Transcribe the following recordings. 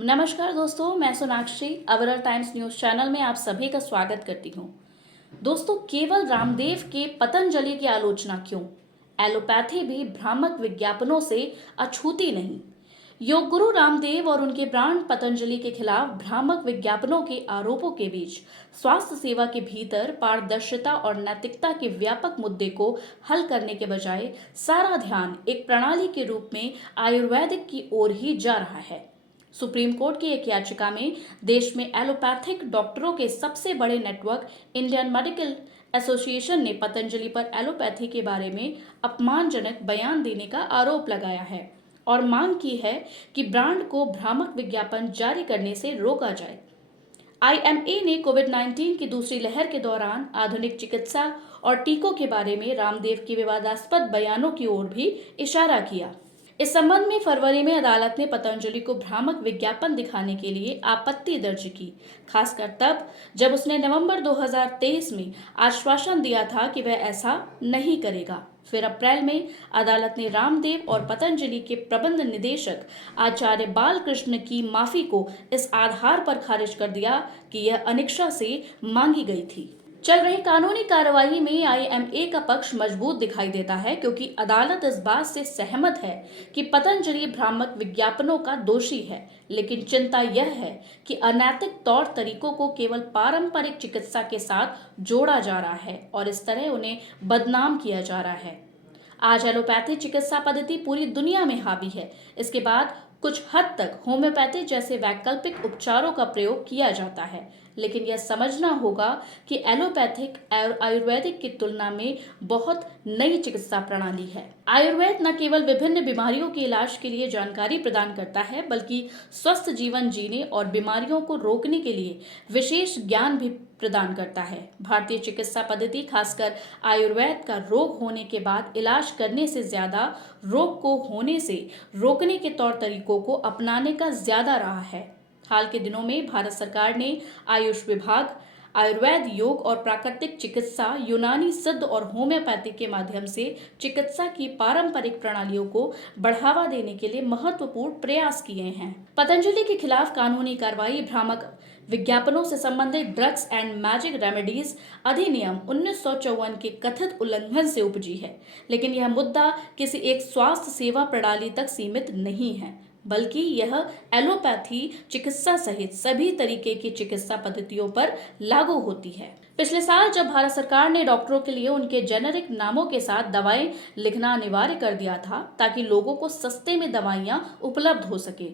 नमस्कार दोस्तों, मैं सोनाक्षी अवरल टाइम्स न्यूज चैनल में आप सभी का स्वागत करती हूँ। दोस्तों, केवल रामदेव के पतंजलि की आलोचना क्यों? एलोपैथी भी भ्रामक विज्ञापनों से अछूती नहीं। योग गुरु रामदेव और उनके ब्रांड पतंजलि के खिलाफ भ्रामक विज्ञापनों के आरोपों के बीच स्वास्थ्य सेवा के भीतर पारदर्शिता और नैतिकता के व्यापक मुद्दे को हल करने के बजाय सारा ध्यान एक प्रणाली के रूप में आयुर्वेदिक की ओर ही जा रहा है। सुप्रीम कोर्ट की एक याचिका में देश में एलोपैथिक डॉक्टरों के सबसे बड़े नेटवर्क इंडियन मेडिकल एसोसिएशन ने पतंजलि पर एलोपैथी के बारे में अपमानजनक बयान देने का आरोप लगाया है और मांग की है कि ब्रांड को भ्रामक विज्ञापन जारी करने से रोका जाए। आईएमए ने कोविड-19 की दूसरी लहर के दौरान आधुनिक चिकित्सा और टीकों के बारे में रामदेव के विवादास्पद बयानों की ओर भी इशारा किया। इस संबंध में फरवरी में अदालत ने पतंजलि को भ्रामक विज्ञापन दिखाने के लिए आपत्ति दर्ज की, खासकर तब जब उसने नवंबर 2023 में आश्वासन दिया था कि वह ऐसा नहीं करेगा। फिर अप्रैल में अदालत ने रामदेव और पतंजलि के प्रबंध निदेशक आचार्य बालकृष्ण की माफी को इस आधार पर खारिज कर दिया कि यह अनिच्छा से मांगी गई थी। चल रही कानूनी कार्रवाई में आईएमए का पक्ष मजबूत दिखाई देता है, क्योंकि अदालत इस बात से सहमत है कि पतंजलि भ्रामक विज्ञापनों का दोषी है, लेकिन चिंता यह है कि अनैतिक तौर तरीकों को केवल पारंपरिक चिकित्सा के साथ जोड़ा जा रहा है और इस तरह उन्हें बदनाम किया जा रहा है। आज एलोपैथी चिकित्सा पद्धति पूरी दुनिया में हावी है। इसके बाद कुछ हद तक होम्योपैथी जैसे वैकल्पिक उपचारों का प्रयोग किया जाता है, लेकिन यह समझना होगा कि एलोपैथिक और आयुर्वेदिक की तुलना में बहुत नई चिकित्सा प्रणाली है। आयुर्वेद न केवल विभिन्न बीमारियों के इलाज के लिए जानकारी प्रदान करता है, बल्कि स्वस्थ जीवन जीने और बीमारियों को रोकने के लिए विशेष ज्ञान भी प्रदान करता है। भारतीय चिकित्सा पद्धति, खासकर आयुर्वेद का रोग होने के बाद इलाज करने से ज्यादा रोग को होने से रोकने के तौर तरीकों को अपनाने का ज्यादा रहा है। हाल के दिनों में भारत सरकार ने आयुष विभाग, आयुर्वेद, योग और प्राकृतिक चिकित्सा, यूनानी सिद्ध और होम्योपैथी के माध्यम से चिकित्सा की पारंपरिक प्रणालियों को बढ़ावा देने के लिए महत्वपूर्ण प्रयास किए हैं। पतंजलि के खिलाफ कानूनी कार्रवाई भ्रामक विज्ञापनों से संबंधित ड्रग्स एंड मैजिक रेमेडीज अधिनियम 1954 के कथित उल्लंघन से उपजी है, लेकिन यह मुद्दा किसी एक स्वास्थ्य सेवा प्रणाली तक सीमित नहीं है, बल्कि यह एलोपैथी चिकित्सा सहित सभी तरीके की चिकित्सा पद्धतियों पर लागू होती है। पिछले साल जब भारत सरकार ने डॉक्टरों के लिए उनके जेनेरिक नामों के साथ दवाएं लिखना अनिवार्य कर दिया था ताकि लोगों को सस्ते में दवाइयां उपलब्ध हो सके,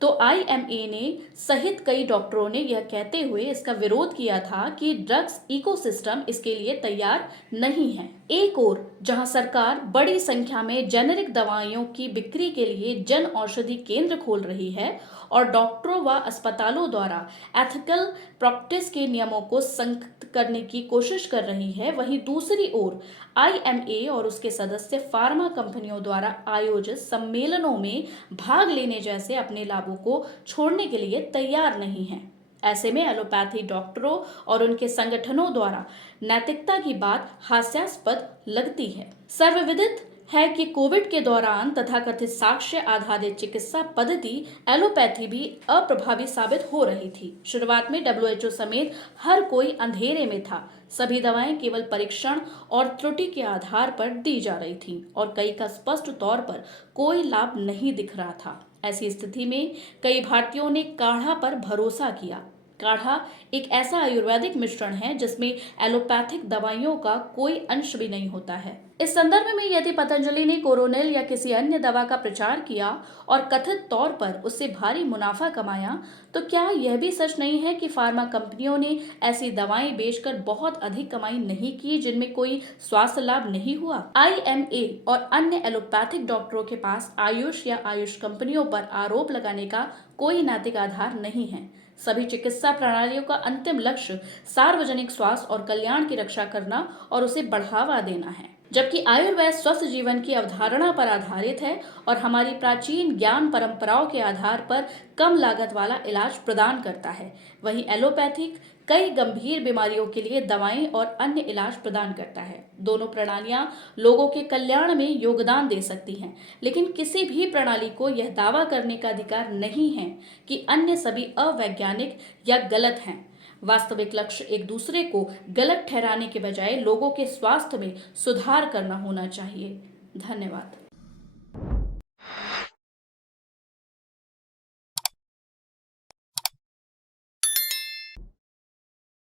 तो आईएमए ने सहित कई डॉक्टरों ने यह कहते हुए इसका विरोध किया था कि ड्रग्स इकोसिस्टम इसके लिए तैयार नहीं है। एक ओर जहां सरकार बड़ी संख्या में जेनेरिक दवाइयों की बिक्री के लिए जन औषधि केंद्र खोल रही है और डॉक्टरों व अस्पतालों द्वारा एथिकल प्रैक्टिस के नियमों को सख्त करने की कोशिश कर रही है, वहीं दूसरी ओर आईएमए और उसके सदस्य फार्मा कंपनियों द्वारा आयोजित सम्मेलनों में भाग लेने जैसे अपने लाभों को छोड़ने के लिए तैयार नहीं हैं। ऐसे में एलोपैथी डॉक्टरों और उनके संगठनों द्वारा नैतिकता की बात हास्यास्पद लगती है। सर्वविदित है कि कोविड के दौरान तथाकथित साक्ष्य आधारित चिकित्सा पद्धति एलोपैथी भी अप्रभावी साबित हो रही थी। शुरुआत में डब्ल्यूएचओ समेत हर कोई अंधेरे में था। सभी दवाएं केवल परीक्षण और त्रुटि के आधार पर दी जा रही थीं और कई का स्पष्ट तौर पर कोई लाभ नहीं दिख रहा था। ऐसी स्थिति में कई भारतीयों ने काढ़ा पर भरोसा किया। काढ़ा एक ऐसा आयुर्वेदिक मिश्रण है जिसमें एलोपैथिक दवाइयों का कोई अंश भी नहीं होता है। इस संदर्भ में यदि पतंजलि ने कोरोनिल या किसी अन्य दवा का प्रचार किया और कथित तौर पर उससे भारी मुनाफा कमाया, तो क्या यह भी सच नहीं है कि फार्मा कंपनियों ने ऐसी दवाएं बेचकर बहुत अधिक कमाई नहीं की जिनमें कोई स्वास्थ्य लाभ नहीं हुआ? आईएमए और अन्य एलोपैथिक डॉक्टरों के पास आयुष या आयुष कंपनियों पर आरोप लगाने का कोई नैतिक आधार नहीं है। सभी चिकित्सा प्रणालियों का अंतिम लक्ष्य सार्वजनिक स्वास्थ्य और कल्याण की रक्षा करना और उसे बढ़ावा देना है। जबकि आयुर्वेद स्वस्थ जीवन की अवधारणा पर आधारित है और हमारी प्राचीन ज्ञान परंपराओं के आधार पर कम लागत वाला इलाज प्रदान करता है। वहीं एलोपैथिक कई गंभीर बीमारियों के लिए दवाएं और अन्य इलाज प्रदान करता है। दोनों प्रणालियां लोगों के कल्याण में योगदान दे सकती हैं, लेकिन किसी भी प्रणाली को यह दावा करने का अधिकार नहीं है कि अन्य सभी अवैज्ञानिक या गलत हैं। वास्तविक लक्ष्य एक दूसरे को गलत ठहराने के बजाय लोगों के स्वास्थ्य में सुधार करना होना चाहिए। धन्यवाद।